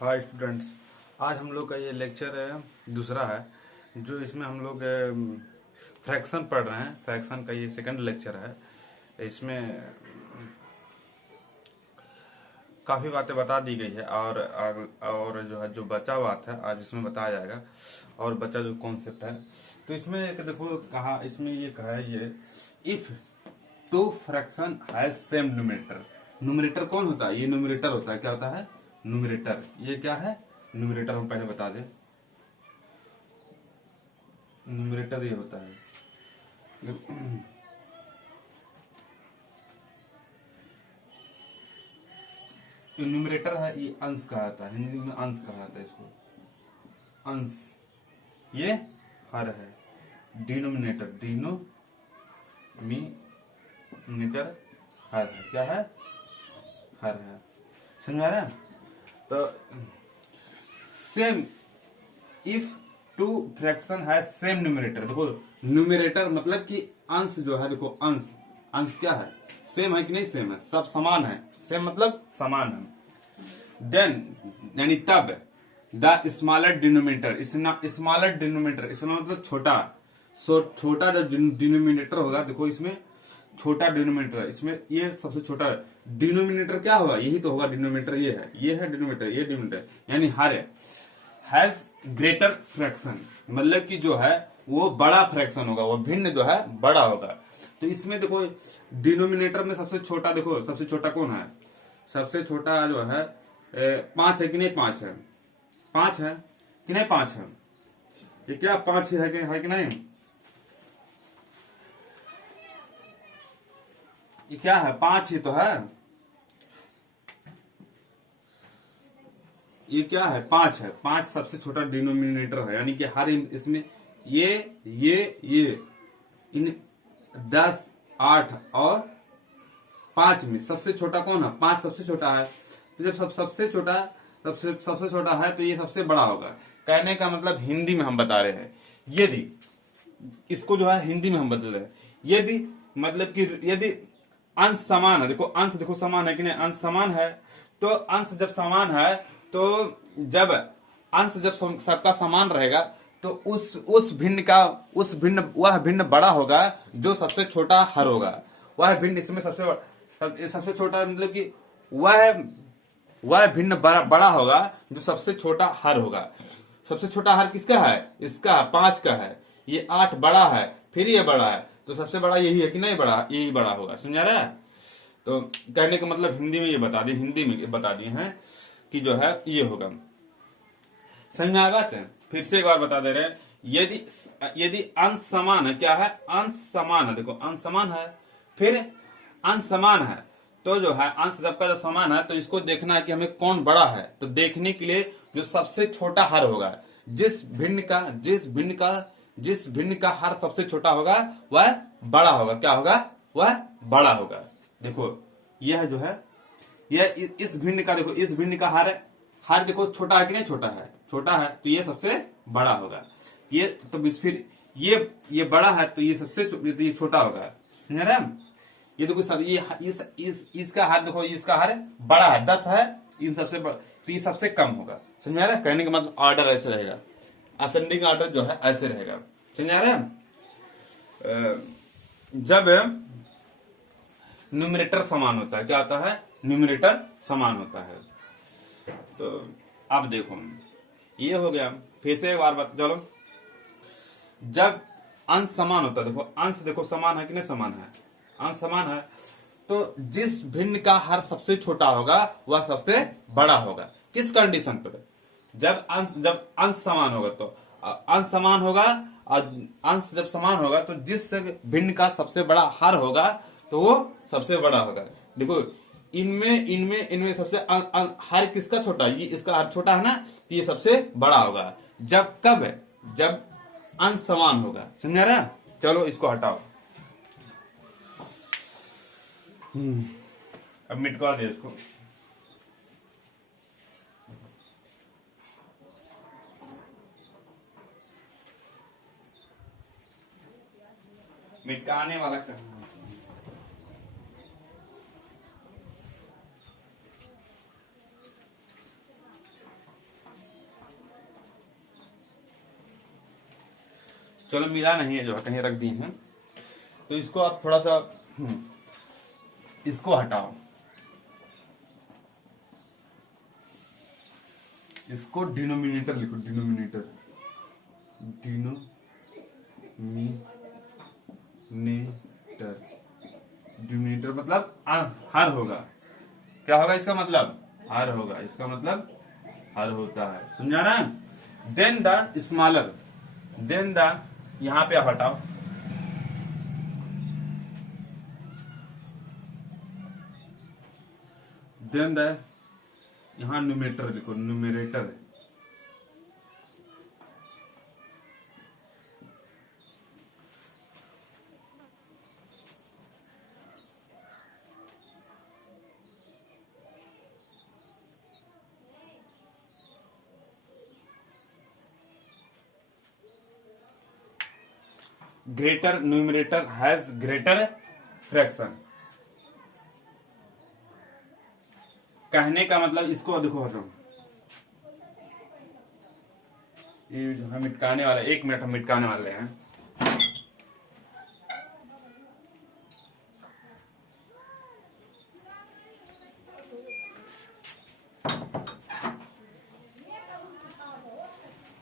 Hi students. आज हम लोग का ये लेक्चर दूसरा है जो इसमें हम लोग फ्रैक्शन पढ़ रहे हैं। फ्रैक्शन का ये सेकंड लेक्चर है। इसमें काफ़ी बातें बता दी गई है और जो बचा बात है आज इसमें बताया जाएगा और बचा जो कॉन्सेप्ट है। तो इसमें एक देखो कहा, इसमें ये कहा है ये if two fraction has same numerator. Numerator कौन होता है? ये न्यूमरेटर होता है। क्या होता है? न्यूमरेटर। ये क्या है? न्यूमरेटर। हम पहले बता दें, न्यूमरेटर ये होता है। न्यूमरेटर है, ये अंश कहा जाता है, हिंदी में अंश कहा जाता है इसको। अंश। ये हर है। डिनोमिनेटर, डिनोमिनेटर हर है। क्या है? हर है। समझ आ रहा है? तो सेम इफ टू फ्रैक्शन है सेम न्यूमरेटर। देखो न्यूमरेटर मतलब कि अंश जो है, देखो अंश। अंश क्या है? सेम है कि नहीं? सेम है, सब समान है। सेम मतलब समान है। देन यानी तब the smaller denominator, smaller denominator, इसमें मतलब छोटा। छोटा जो डिनोमिनेटर होगा, देखो इसमें छोटा डिनोमिनेटर है, इसमें ये सबसे छोटा डिनोमिनेटर क्या होगा? यही तो होगा डिनोमिनेटर। ये है डिनोमिनेटर, ये डिनोमिनेटर यानी हर हैज ग्रेटर फ्रैक्शन, मतलब कि जो है वो बड़ा फ्रैक्शन होगा, वो भिन्न जो है बड़ा होगा। तो इसमें देखो डिनोमिनेटर में सबसे छोटा, देखो सबसे छोटा कौन है? सबसे छोटा जो है 5 है कि नहीं? 5 है। 5 है कि नहीं? 5 है। ये क्या 5 है कि नहीं? ये क्या है? 5 ही तो है। ये क्या है? 5 है। 5 सबसे छोटा डिनोमिनेटर है, यानी कि हर इसमें ये इन 10, 8 और 5 में सबसे छोटा कौन है? 5 सबसे छोटा है। तो जब सबसे छोटा है तो ये सबसे बड़ा होगा। कहने का मतलब हिंदी में हम बता रहे हैं, यदि इसको जो है हिंदी में हम बदल रहे हैं, यदि मतलब कि यदि अंश समान है, देखो अंश देखो समान है कि नहीं? अंश समान है। तो अंश जब समान है तो जब अंश जब सबका समान रहेगा तो उस वह भिन्न बड़ा होगा जो सबसे छोटा हर होगा। वह भिन्न इसमें सबसे छोटा मतलब कि वह भिन्न बड़ा होगा जो सबसे छोटा हर होगा। सबसे छोटा हर किसका है? इसका 5 का है। ये 8 बड़ा है, फिर ये बड़ा है, तो सबसे बड़ा यही है कि नहीं? बड़ा, यही बड़ा होगा। समझा रहा है? तो कहने का मतलब हिंदी में ये बता दिए, हिंदी में बता दिए हैं कि जो है ये होगा। समझ में आ बात है? फिर से एक बार बता दे रहे हैं, यदि अंश समान है, क्या है? अंश समान है। देखो अंश समान है, फिर अंश समान है तो जो है अंश जब का जो समान है तो इसको देखना है कि हमें कौन बड़ा है। तो देखने के लिए जो सबसे छोटा हर होगा, जिस भिन्न का हर सबसे छोटा होगा वह बड़ा होगा। क्या होगा? वह बड़ा होगा। देखो यह जो है यह इस भिन्न का, देखो इस भिन्न का हर देखो छोटा है कि नहीं? छोटा है। छोटा है तो ये सबसे बड़ा होगा। ये तो फिर ये बड़ा है तो ये ये छोटा होगा। समझ रहे हैं? ये देखो सब ये इसका हार, देखो इसका हार बड़ा है, 10 है, इन सबसे तो ये सबसे कम होगा। समझ आ रहा है? कहने का मतलब ऑर्डर ऐसे रहेगा, असेंडिंग ऑर्डर जो है ऐसे रहेगा। समझ आ रहा है? जब न्यूमरेटर समान होता है, क्या होता है? न्यूमरेटर समान होता है। तो अब देखो ये हो गया। फिर से एक बार बात, चलो जब अंश समान होता है, देखो अंश देखो समान है कि नहीं? समान है। अंश समान है तो जिस भिन्न का हर सबसे छोटा होगा वह सबसे बड़ा होगा। किस कंडीशन पर? जब अंश समान होगा, तो अंश समान होगा और अंश जब समान होगा तो जिस भिन्न का सबसे बड़ा हर होगा तो वो सबसे बड़ा होगा। देखो इनमें सबसे हर किसका छोटा? ये इसका हर छोटा है ना, तो ये सबसे बड़ा होगा। जब अंश समान होगा। समझ रहा है? चलो इसको हटाओ, अब मिटवा दे इसको। मिटाने वाला करना। चलो मिला नहीं है, जो है कहीं रख दी है, तो इसको आप थोड़ा सा इसको हटाओ, इसको डिनोमिनेटर लिखो, डिनोमिनेटर, डिनोमिनेटर मतलब हर होगा। क्या होगा इसका मतलब? हर होगा। इसका मतलब हर होता है, समझा ना? Then the smaller, then the, यहां पे आप हटाओ, देन द, यहां न्यूमरेटर लिखो, numerator, greater numerator has greater fraction. कहने का मतलब इसको देखो, हटो, ये जो हम मिटकाने वाले, 1 मिनट हम मिटकाने वाले हैं।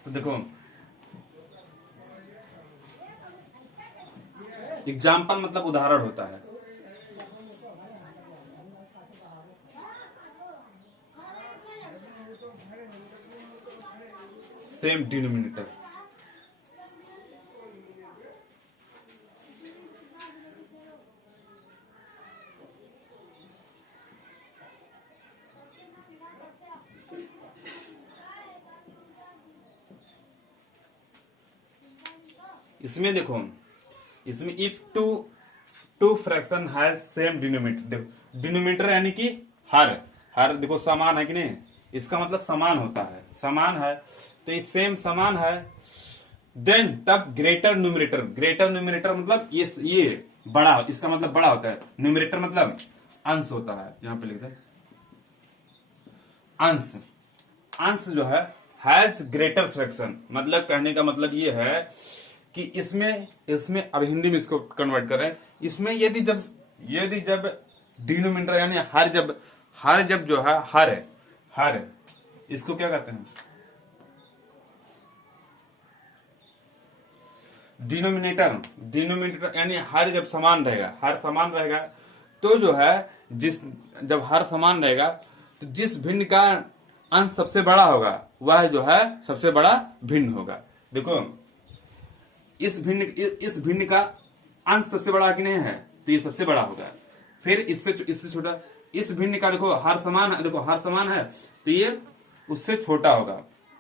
तो देखो एग्जाम्पल मतलब उदाहरण होता है। सेम डिनोमिनेटर, इसमें देखो, इसमें if two fraction has same denominator, देखो डिनोमिनेटर यानी कि हर, हर देखो समान है कि नहीं, इसका मतलब समान होता है, समान है, तो ये सेम समान है, देन तब ग्रेटर न्यूमरेटर, ग्रेटर न्यूमरेटर मतलब ये बड़ा, इसका मतलब बड़ा होता है, न्यूमरेटर मतलब अंश होता है, यहां पे लिख दे अंश, अंश जो है हैज ग्रेटर फ्रैक्शन, मतलब कहने का मतलब ये है कि इसमें अब हिंदी में इसको कन्वर्ट करें, इसमें यदि जब डिनोमिनेटर यानी हर जब जो है हर इसको क्या कहते हैं, डिनोमिनेटर यानी हर जब समान रहेगा, हर समान रहेगा, तो जो है जब हर समान रहेगा तो जिस भिन्न का अंश सबसे बड़ा होगा वह जो है सबसे बड़ा भिन्न होगा। देखो इस भिन्न का अंश सबसे बड़ा कि नहीं है, तो ये सबसे बड़ा होगा। फिर इससे छोटा, इस भिन्न का देखो हर समान है, देखो हर समान है तो ये उससे छोटा होगा,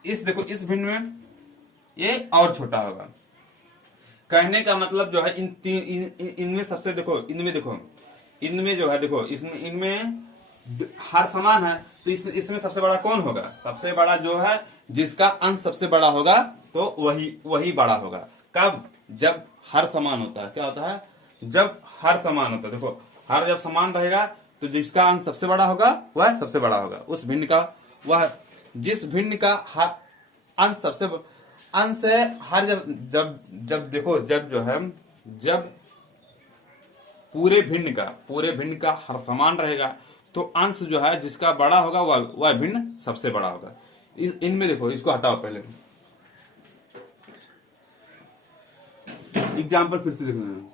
देखो इस भिन्न में ये और छोटा होगा। कहने का मतलब जो है इनमें सबसे देखो, इनमें जो है देखो, इनमें हर समान है, तो इसमें सबसे बड़ा कौन होगा? सबसे बड़ा जो है जिसका अंश सबसे बड़ा होगा तो वही बड़ा होगा। कब? जब हर समान होता है। क्या होता है? जब हर समान होता है। देखो हर जब समान रहेगा तो जिसका अंश सबसे बड़ा होगा वह सबसे बड़ा होगा, उस भिन्न का, वह जिस भिन्न का अंश सबसे अंश है हर जब देखो जब पूरे भिन्न का हर समान रहेगा तो अंश जो है जिसका बड़ा होगा वह भिन्न सबसे बड़ा होगा। इनमें देखो, इसको हटाओ पहले, एग्जाम्पल फिर से देखना,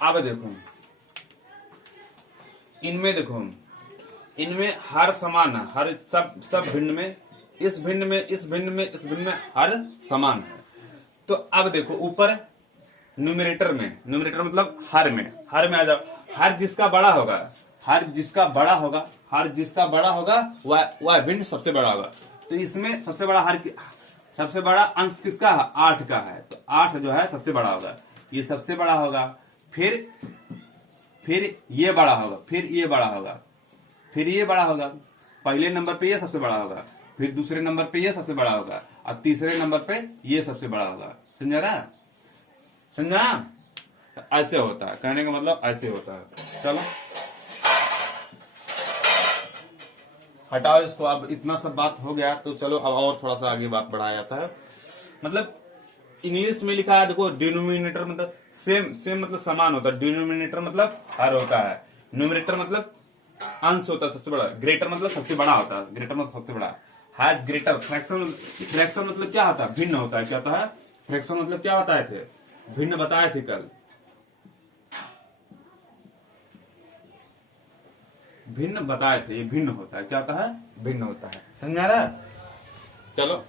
अब देखो इनमें हर समान है, हर सब भिन्न में, इस भिन्न में हर समान है। तो अब देखो ऊपर न्यूमरेटर मतलब हर में आ जाओ, हर जिसका बड़ा होगा वह भिन्न सबसे बड़ा होगा। तो इसमें सबसे बड़ा अंश किसका है? 8 का है, तो 8 जो है सबसे बड़ा होगा, ये सबसे बड़ा होगा। फिर ये बड़ा होगा, फिर ये बड़ा होगा, पहले नंबर पे ये सबसे बड़ा होगा, फिर दूसरे नंबर पे ये सबसे बड़ा होगा, और तीसरे नंबर पे ये सबसे बड़ा होगा। समझा रहा है? समझा? ऐसे होता है, कहने का मतलब ऐसे होता है। चलो हटाओ इसको। अब इतना सब बात हो गया तो चलो अब और थोड़ा सा आगे बात बढ़ाया जाता है। मतलब इंग्लिश में लिखा है, देखो डिनोमिनेटर मतलब सेम, सेम मतलब समान होता है। डिनोमिनेटर मतलब हर होता है। न्यूमरेटर मतलब अंश होता है सबसे बड़ा। ग्रेटर मतलब सबसे बड़ा होता है। ग्रेटर मतलब सबसे बड़ा। Has greater. फ्रैक्शन, फ्रैक्शन मतलब क्या होता है? भिन्न होता है। क्या होता है? फ्रैक्शन मतलब क्या बताए थे? भिन्न बताए थे कल। भिन्न बताए थे, ये भिन्न होता है। क्या होता है? भिन्न होता है। समझ में आ रहा है? चलो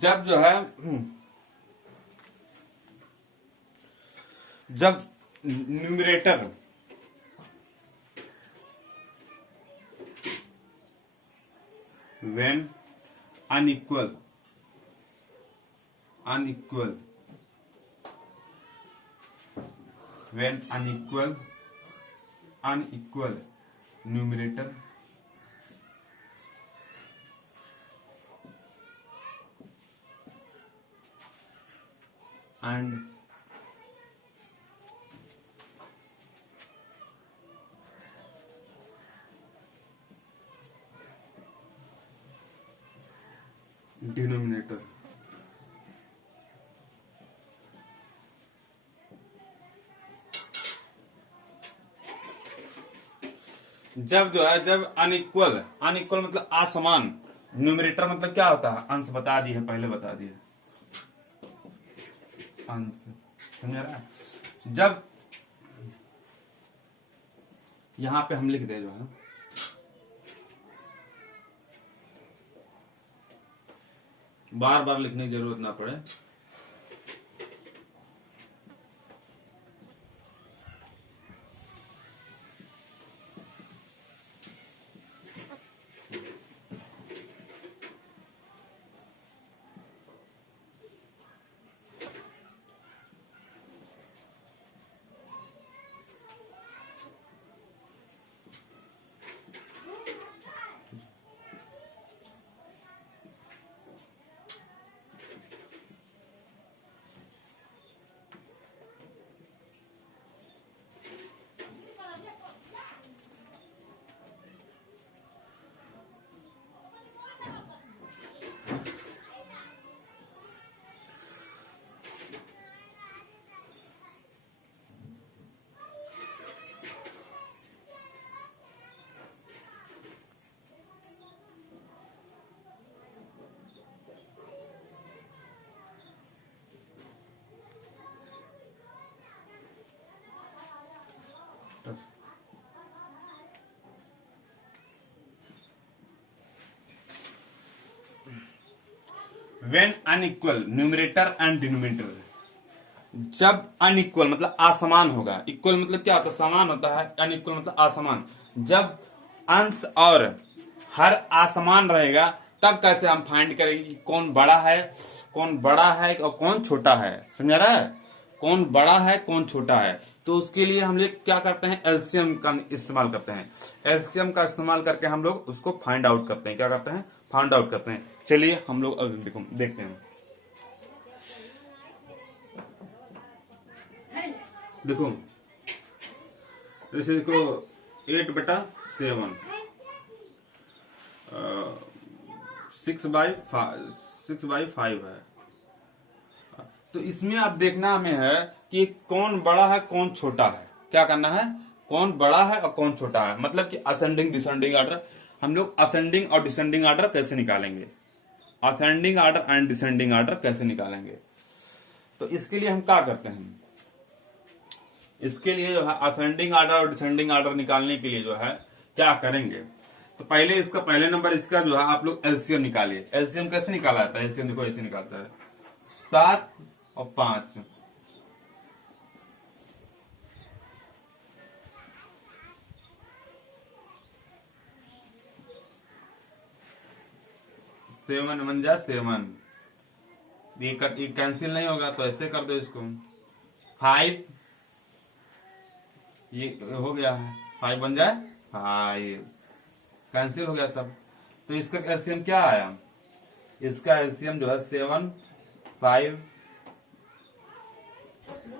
जब जो है जब numerator when unequal when unequal numerator and denominator जब जो है, जब अनइक्वल, अनइक्वल मतलब असमान। न्यूमरेटर मतलब क्या होता है? अंश। बता दिए, पहले बता दिए अंश। समझ रहा है? जब यहां पे हम लिख दे जो है, बार बार लिखने की जरूरत ना पड़े। When unequal numerator and denominator, जब अनइक्वल मतलब असमान होगा। इक्वल मतलब क्या होता है? समान होता है। अनइक्वल मतलब असमान। जब अंश और हर असमान रहेगा तब कैसे हम फाइंड करेंगे कि कौन बड़ा है, कौन बड़ा है और कौन छोटा है? समझ रहा है? कौन बड़ा है, कौन छोटा है? तो उसके लिए हम लोग क्या करते हैं? एलसीएम का इस्तेमाल करते हैं। एलसीएम का इस्तेमाल करके हम लोग उसको फाइंड आउट करते हैं। क्या करते हैं? फाइंड आउट करते हैं। चलिए हम लोग अब देखते हैं। देखो जैसे देखो 8/7 6/5 है। तो इसमें आप देखना हमें है कि कौन बड़ा है, कौन छोटा है। क्या करना है? कौन बड़ा है और कौन छोटा है। मतलब कि असेंडिंग डिसेंडिंग ऑर्डर। हम लोग असेंडिंग और डिसेंडिंग ऑर्डर कैसे निकालेंगे? Ascending order and descending order कैसे निकालेंगे? तो इसके लिए हम क्या करते हैं? इसके लिए जो है असेंडिंग ऑर्डर और डिसेंडिंग ऑर्डर निकालने के लिए जो है क्या करेंगे तो पहले इसका पहले नंबर इसका जो है आप लोग एलसीएम निकालिए। एलसीएम कैसे निकाला जाता है? एलसीएम देखो ऐसे निकालता है 7 और 5। 7 1 जा 7, ये कैंसिल नहीं होगा तो ऐसे कर दो इसको। 5 ये हो गया है, 5 बन जाए 5, कैंसिल हो गया सब। तो इसका एलसीएम क्या आया? इसका एलसीएम जो है 7 5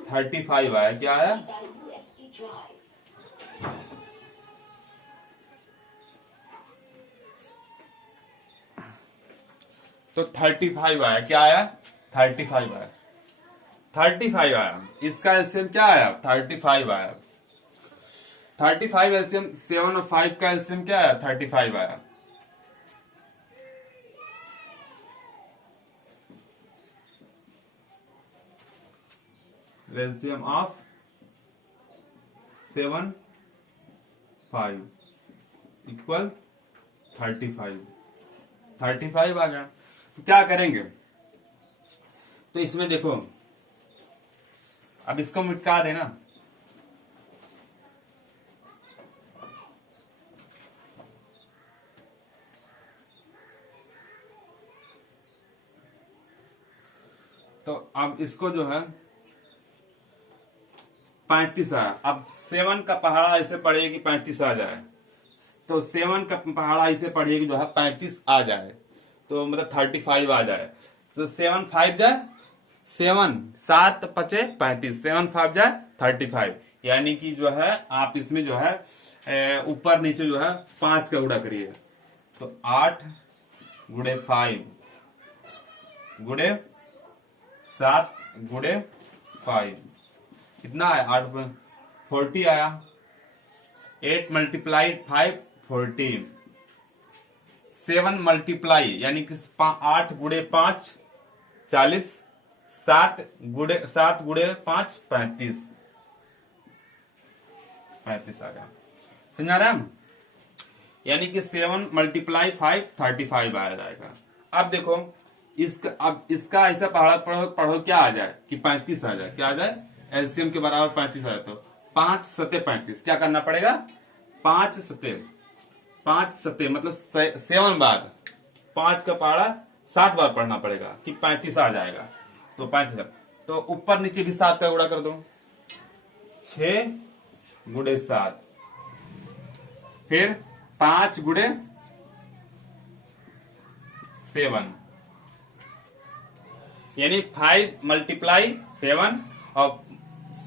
35 आया। क्या आया? तो 35 आया। क्या आया? 35 आया। 35 आया। इसका एलसीएम क्या आया? 35 आया। 35 एलसीएम 7 और 5 का एलसीएम क्या आया? 35 आया। LCM of 7 5 equal 35। 35 आ गया। तो क्या करेंगे? तो इसमें देखो, अब इसको मिटा देना। तो अब इसको जो है 35 आया। अब 7 का पहाड़ा ऐसे पढ़िए कि 35 आ जाए, तो 7 का पहाड़ा ऐसे पढ़िए कि जो है 35 आ जाए, तो मतलब 35 आ जाए। तो 7 5 जाए 7, 7 पचे 35, 7 5 जाए 35। यानी कि जो है आप इसमें जो है ऊपर नीचे जो है 5 का गुणा करिए। तो 8 गुणे 5 गुणे 7 गुणे 5 कितना आया? 8 40 आया। 8 मल्टीप्लाई 5 40। 7 मल्टीप्लाई यानी कि 8 गुणे 5 40, 7 गुणे 5 35 आ गया। समझा रहे हम? यानी कि 7 मल्टीप्लाई 5 35 आ जाएगा। अब देखो अब इसका ऐसा पढ़ो क्या आ जाए कि 35 आ जाए। क्या आ जाए? एलसीएम के बराबर 35 आ जाए। तो 5 सते 35। क्या करना पड़ेगा? 5 सते मतलब 7 बार 5 का पहाड़ा 7 बार पढ़ना पड़ेगा कि 35 आ जाएगा। तो 35। तो ऊपर नीचे भी 7 का गुणा कर दो। 6 गुणे 7, फिर 5 गुणे 7, यानी 5 मल्टीप्लाई 7 और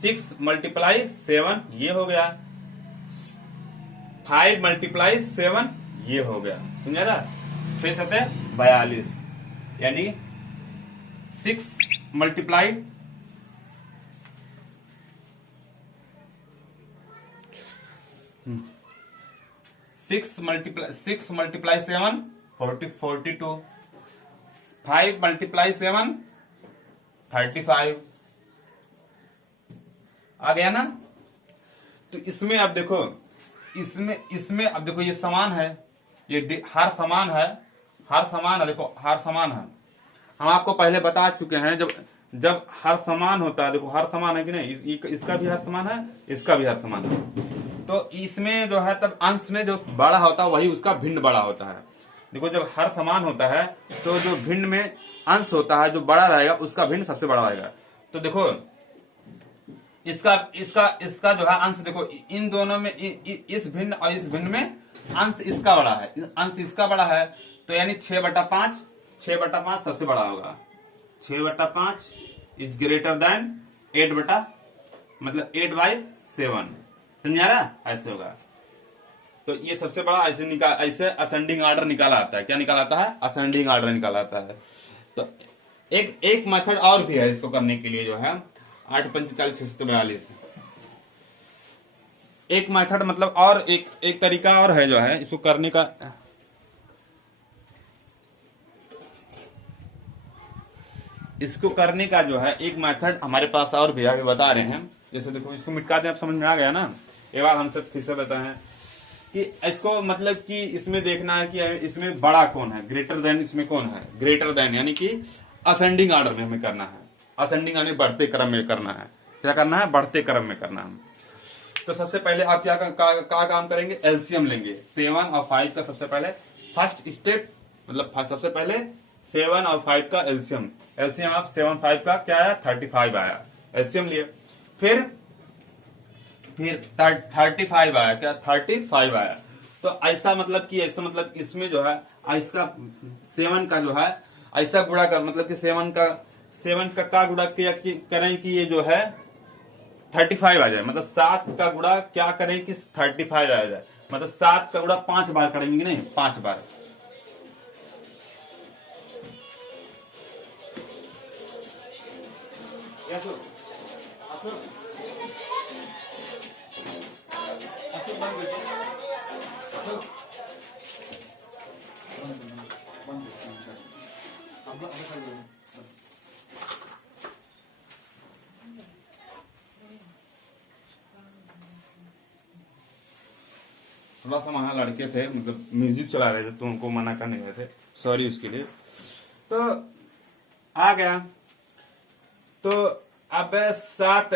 6 मल्टीप्लाई 7 ये हो गया। 5 मल्टीप्लाई 7 ये हो गया। समझा ना? 6 सते 42, यानी 6 मल्टीप्लाई 6 मल्टीप्लाई 7 42, 5 मल्टीप्लाई 7 35 आ गया ना? तो इसमें अब देखो, इसमें अब देखो ये समान है, ये हर समान है, देखो हर समान है। हम आपको पहले बता चुके हैं जब हर समान होता है, देखो हर समान है कि नहीं, इसका भी हर समान है, इसका भी हर समान है। तो इसमें जो है तब अंश में जो बड़ा होता है वही उसका भिन्न बड़ा होता है। देखो जब हर समान होता है तो जो भिन्न में अंश होता है जो बड़ा रहेगा उसका भिन्न सबसे बड़ा रहेगा। तो देखो इसका जो है अंश, देखो इन दोनों में इस भिन्न और इस भिन्न में अंश इसका बड़ा है, अंश इसका बड़ा है। तो यानी 6/5 सबसे बड़ा होगा। 6/5 इज ग्रेटर देन 8/7। समझा रहा? ऐसे होगा। तो ये सबसे बड़ा ऐसे असेंडिंग ऑर्डर निकाला आता है। क्या निकाला आता है? असेंडिंग ऑर्डर निकाला आता है। तो एक मेथड और भी है इसको करने के लिए, जो है 8 5 40 642। एक मेथड मतलब और एक तरीका और है जो है इसको करने का। इसको करने का जो है एक मेथड हमारे पास और भी अभी बता रहे हैं। जैसे देखो इसको मिटा दें, आप समझ में आ गया ना? एक बार हम सब फिर से बताएं कि इसको मतलब कि इसमें देखना है कि इसमें बड़ा कौन है, ग्रेटर देन इसमें कौन है, ग्रेटर देन, यानी कि असेंडिंग ऑर्डर में हमें करना है, असेंडिंग यानी बढ़ते क्रम में करना है। क्या करना है? बढ़ते क्रम में करना है। तो सबसे पहले आप क्या काम करेंगे? एलसीएम लेंगे 7 और 5 का। सबसे पहले फर्स्ट स्टेप मतलब सबसे पहले 7 और 5 का एलसीएम। एलसीएम आप 7 5 का क्या आया? 35 आया, एलसीएम लिए। फिर 35 आया, क्या 35 आया। तो ऐसा मतलब कि ऐसा मतलब इसमें जो है इसका 7 का जो है ऐसा गुणा कर, मतलब कि 7 का गुणा किया करें कि ये जो है 35 आ जाए, मतलब 7 का गुणा क्या करें कि 35 आ जाए, मतलब 7 का गुणा 5 बार करेंगे, नहीं 5 बार। थोड़ा सा वहां लड़के थे, मतलब म्यूजिक चला रहे थे, तो उनको मना करने गए थे, सॉरी उसके लिए। तो आ गया। तो अब 7,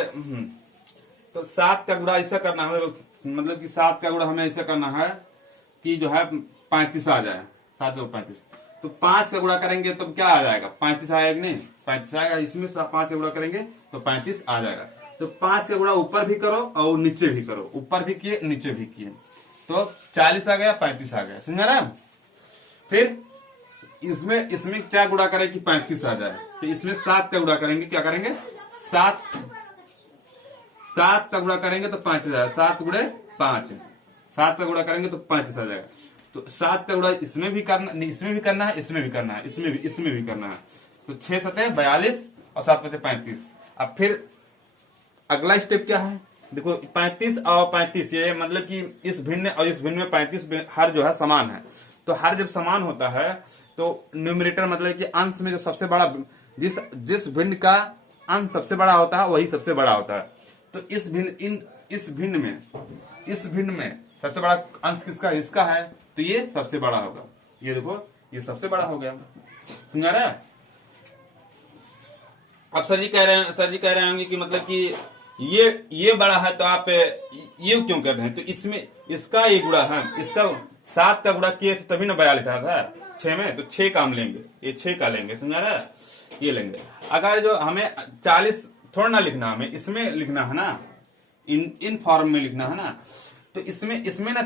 तो 7 का गुणा ऐसा करना है, मतलब कि 7 का गुणा हमें ऐसा करना है कि जो है 35 आ जाए, 7 और 35। तो 5 का गुणा करेंगे तो क्या आ जाएगा? 35 आएगा कि नहीं? 35 आएगा। इसमें 5 का गुणा करेंगे तो 35 आ जाएगा। तो 5 का गुणा ऊपर भी करो और नीचे भी करो, ऊपर भी किए नीचे भी किए, तो 40 आ गया, 35 आ गया, समझा ना? फिर इसमें क्या गुणा करें कि 35 आ जाए? तो इसमें 7 का गुणा करेंगे, क्या करेंगे? 7 का गुणा करेंगे तो 35 आएगा, 7 गुणे 5, 7 का गुणा करेंगे तो 35 आ जाएगा। तो 7 का गुणा इसमें भी करना, इसमें भी करना है, इसमें भी करना है, इसमें भी करना है। तो 6 7 42 और 7 5 35। अब फिर अगला स्टेप क्या है? देखो 35 और 35, ये मतलब कि इस भिन्न और इस भिन्न में 35 हर जो है समान है। तो हर जब समान होता है तो न्यूमरेटर मतलब कि अंश में जो सबसे बड़ा, जिस भिन्न का अंश सबसे बड़ा होता है वही सबसे बड़ा होता है। तो इस भिन्न में सबसे बड़ा अंश किसका? इसका है, तो ये सबसे बड़ा होगा। ये देखो ये सबसे बड़ा हो गया, समझा रहा है? अब सर जी कह रहे होंगे कि मतलब कि ये बड़ा है तो आप ये क्यों कर रहे हैं? तो इसमें इसका ये गुणा है, इसका 7 का गुणा किए थे तभी ना 42 आया था 6 में, तो 6 का हम लेंगे, ये 6 का लेंगे, समझा रहा है? ये लेंगे। अगर जो हमें 40 थोड़ा ना लिखना, हमें इसमें लिखना है ना, इन फॉर्म में लिखना है ना, तो इसमें ना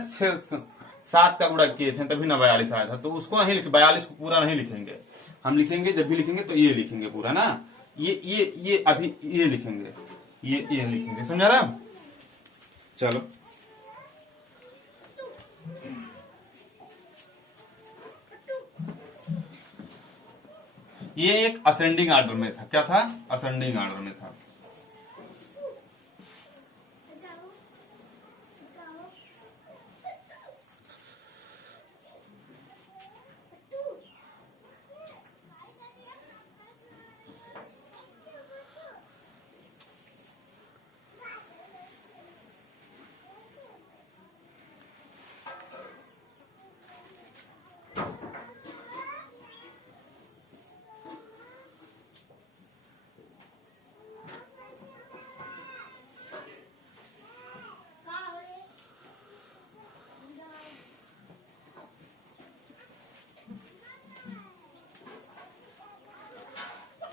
7 का गुणा किए थे तभी ना 42 आया था, तो उसको नहीं 42 को पूरा नहीं लिखेंगे हम, लिखेंगे जब भी लिखेंगे तो ये लिखेंगे पूरा ना, ये अभी ये लिखेंगे, ये लिखेंगे, समझा रहा? चलो ये एक असेंडिंग ऑर्डर में था, क्या था? असेंडिंग ऑर्डर में था।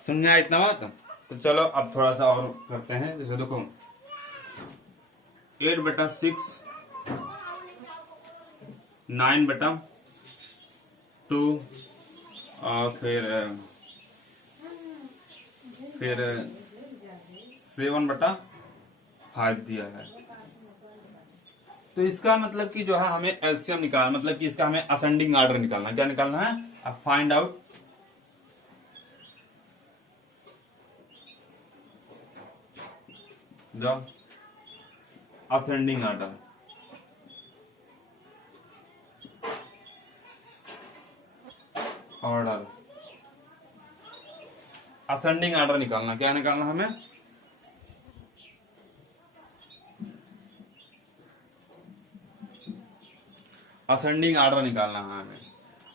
समझा इतना बात? तो चलो अब थोड़ा सा और करते हैं। जैसे देखो 8/6, 9/2 और फिर 7/5 दिया है। तो इसका मतलब कि जो है हमें एलसीएम निकालना, मतलब कि इसका हमें असेंडिंग ऑर्डर निकालना। क्या निकालना है? अब find out the ascending order. Ascending order निकालना। क्या निकालना हमें? असेंडिंग आर्डर निकालना है हमें।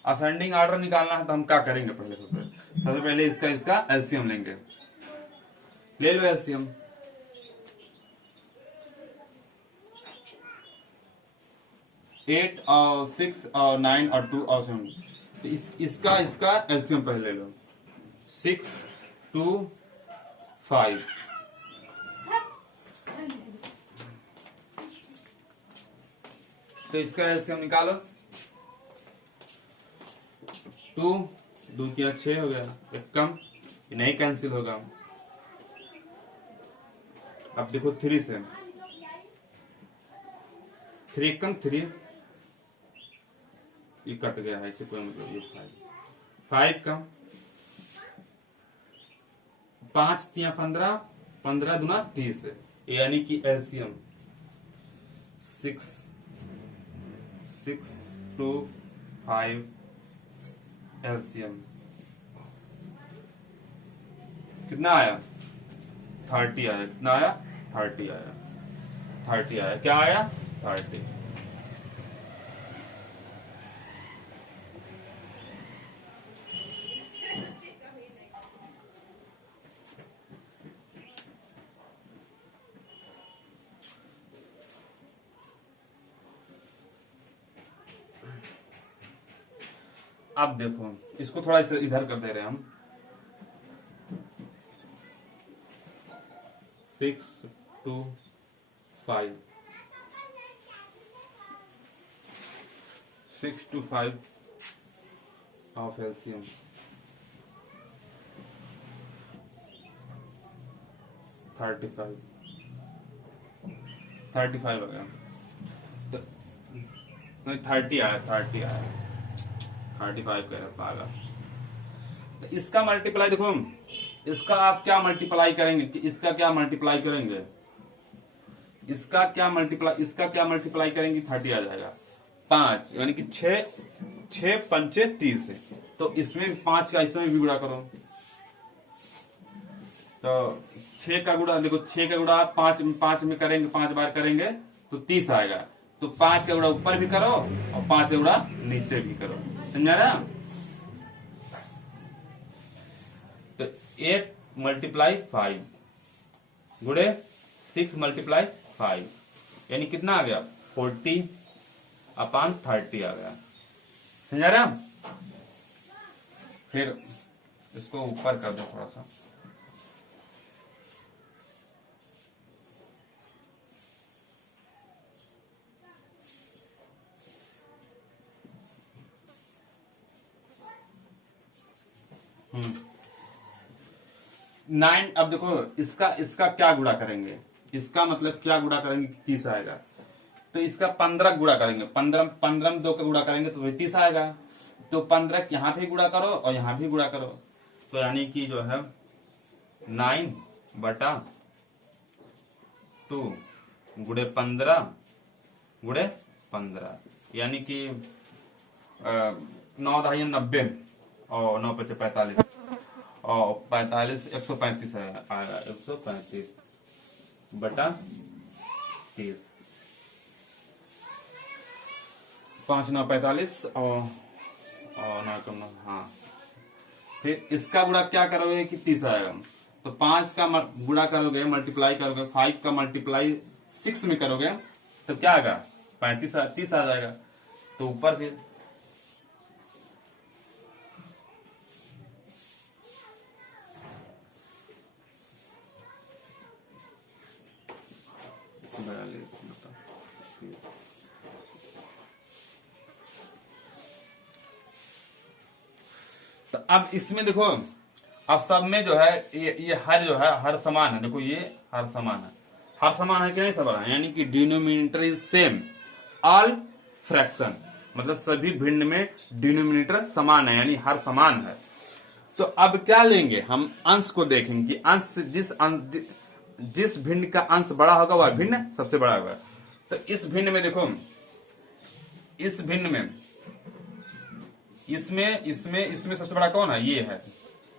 असेंडिंग आर्डर निकालना है तो हम क्या करेंगे, सबसे पहले इसका एलसीएम लेंगे। ले लो एलसीएम। एट और 6 और 9 और 2 और 7, तो इसका एलसीएम पहले ले लो। 6 2 5, तो इसका एलसीएम निकालो। 2 2 किया 6 हो गया, एक कम, ये नहीं कैंसिल होगा। अब देखो 3 से 3 कम 3, ये कट गया है, इसे कोई मतलब, ये 5 कम 5 3 15, 15 दूना 30, यानी कि एलसीएम 6 6 2 5 एलसीएम कितना आया, 30 आया। कितना आया, 30 आया। 30 आया, क्या आया, 30। अब देखो इसको थोड़ा इधर कर दे रहे हैं हम। 6 2 5 6 2 5 ऑफ एलसीएम 35 35 हो गया, तो नहीं 30 आया, 30 आया, 35 कह रहा पागल। तो इसका मल्टीप्लाई देखो, इसका आप क्या मल्टीप्लाई करेंगे, कि इसका क्या मल्टीप्लाई करेंगे, इसका क्या मल्टीप्लाई करेंगे, 30 आ जाएगा। 5 यानी कि 6 पंचे 30 है, तो इसमें 5 का इसमें भी गुणा करो। तो 6 का गुणा देखो, 6 का गुणा 5 में करेंगे, 5 बार करेंगे तो 30 आएगा। तो 5 का गुणा ऊपर भी करो और 5 का गुणा नीचे भी करो, समझा रहा। तो 8 × 5 गुणे 6 × 5 यानी कितना आ गया, 40/30 आ गया, समझा रहा। फिर इसको ऊपर कर दो थोड़ा सा। हम्म 9, अब देखो इसका क्या गुणा करेंगे, इसका मतलब क्या गुणा करेंगे, 30 आएगा। तो इसका 15 गुणा करेंगे, 15 में 2 का गुणा करेंगे तो 30 आएगा। तो 15 यहाँ भी गुणा करो और यहाँ भी गुणा करो, तो यानी कि जो है 9/2 गुणे 15 गुणे 15 यानी कि 9 × 90 और 9 × 5 = 45 और 45 135 आएगा, 135/30 5 9 45 और 9 9, हाँ। फिर इसका गुणा क्या करोगे कि 30 आएगा। तो 5 का गुणा करोगे, मल्टीप्लाई करोगे, 5 का मल्टीप्लाई 6 में करोगे तो क्या आएगा, 30 आ जाएगा। तो ऊपर फिर तो अब इसमें देखो, अब सब में जो है ये हर जो है हर समान है। देखो ये हर समान है, हर समान है कि नहीं समान है, यानी कि denominator is same all fraction, मतलब सभी भिन्न में डिनोमिनेटर समान है, यानी हर समान है। तो अब क्या लेंगे, हम अंश को देखेंगे कि अंश जिस भिन्न का अंश बड़ा होगा वह भिन्न सबसे बड़ा होगा। तो इस भिन्न में देखो, इस भिन्न में इसमें सबसे बड़ा कौन है, ये है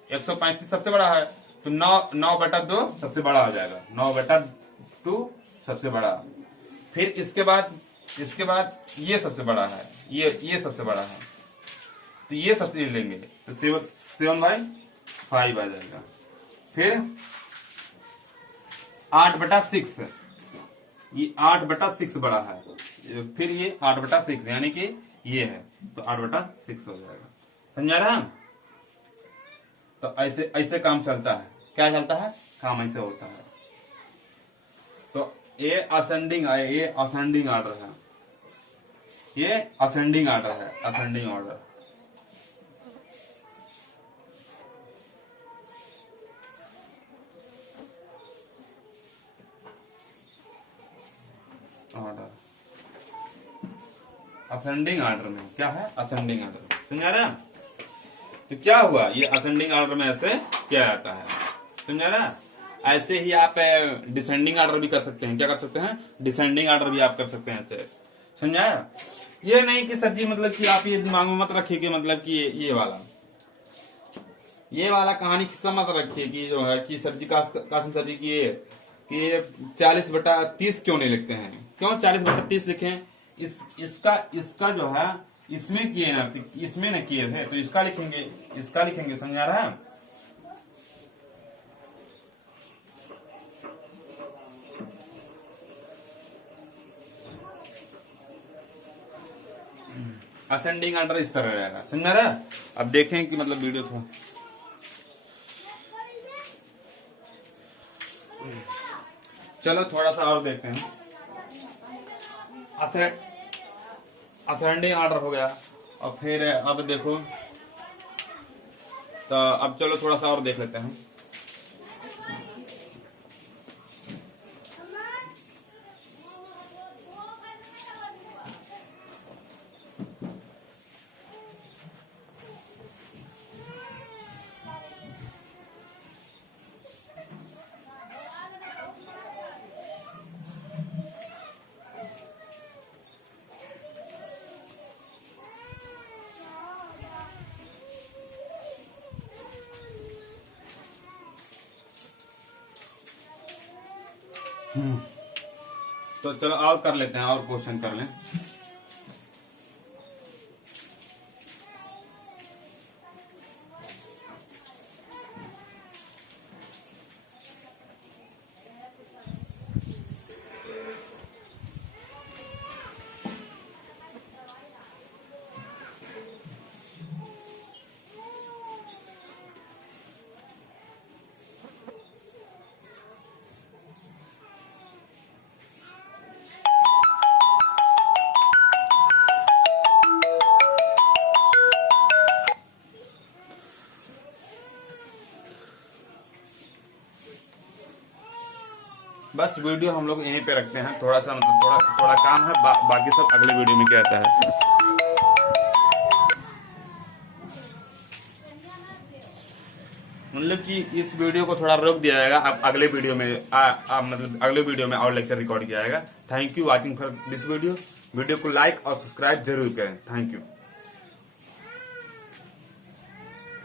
135 सबसे बड़ा है। तो 9/2 सबसे बड़ा हो जाएगा, 9/2 सबसे बड़ा। फिर इसके बाद इसके बाद ये सबसे बड़ा है, ये सबसे बड़ा है, तो ये सबसे लेंगे तो 7/5 आ जाएगा। फिर 8/6, ये 8/6 बड़ा है, फिर ये 8/6 यानी कि ये है, तो 8/6 हो जाएगा। समझा रहा? तो ऐसे ऐसे काम चलता है। क्या चलता है? काम ऐसे होता है। तो ये असेंडिंग ऑर्डर है, ये असेंडिंग ऑर्डर है, ascending order. Order ascending order में क्या है? Ascending order. समझा रहा? तो क्या हुआ? ये असेंडिंग ऑर्डर में ऐसे किया जाता है। समझा रहा? ऐसे ही आप डिसेंडिंग ऑर्डर भी कर सकते हैं। क्या कर सकते हैं? डिसेंडिंग ऑर्डर भी आप कर सकते हैं ऐसे। समझाया? ये नहीं कि सर जी मतलब कि आप ये दिमाग में मत रखिए कि मतलब कि ये वाला कहानी किस्सा मत रखिए कि जो है कि सर जी कासिम सर जी की ये कि 40/30 क्यों नहीं लिखते हैं? क्यों 40/30 लिखे? इसका जो है इसमें किए ना, इसमें न किए थे तो इसका लिखेंगे। समझा रहा है? असेंडिंग ऑर्डर इस तरह रहेगा। समझा रहा? अब देखें कि मतलब वीडियो था, चलो थोड़ा सा और देखते हैं। असेंडिंग ऑर्डर हो गया और फिर अब देखो, तो अब चलो थोड़ा सा और देख लेते हैं। तो चलो और कर लेते हैं, और क्वेश्चन कर लें। बस वीडियो हम लोग यहीं पे रखते हैं। थोड़ा सा मतलब थोड़ा काम है, बाकी सब अगले वीडियो में क्या आता है। मतलब कि इस वीडियो को थोड़ा रोक दिया जाएगा। अब अगले वीडियो में मतलब अगले वीडियो में और लेक्चर रिकॉर्ड किया जाएगा। Thank you watching for this video. Video को लाइक और सब्सक्राइब जरूर करें। Thank you.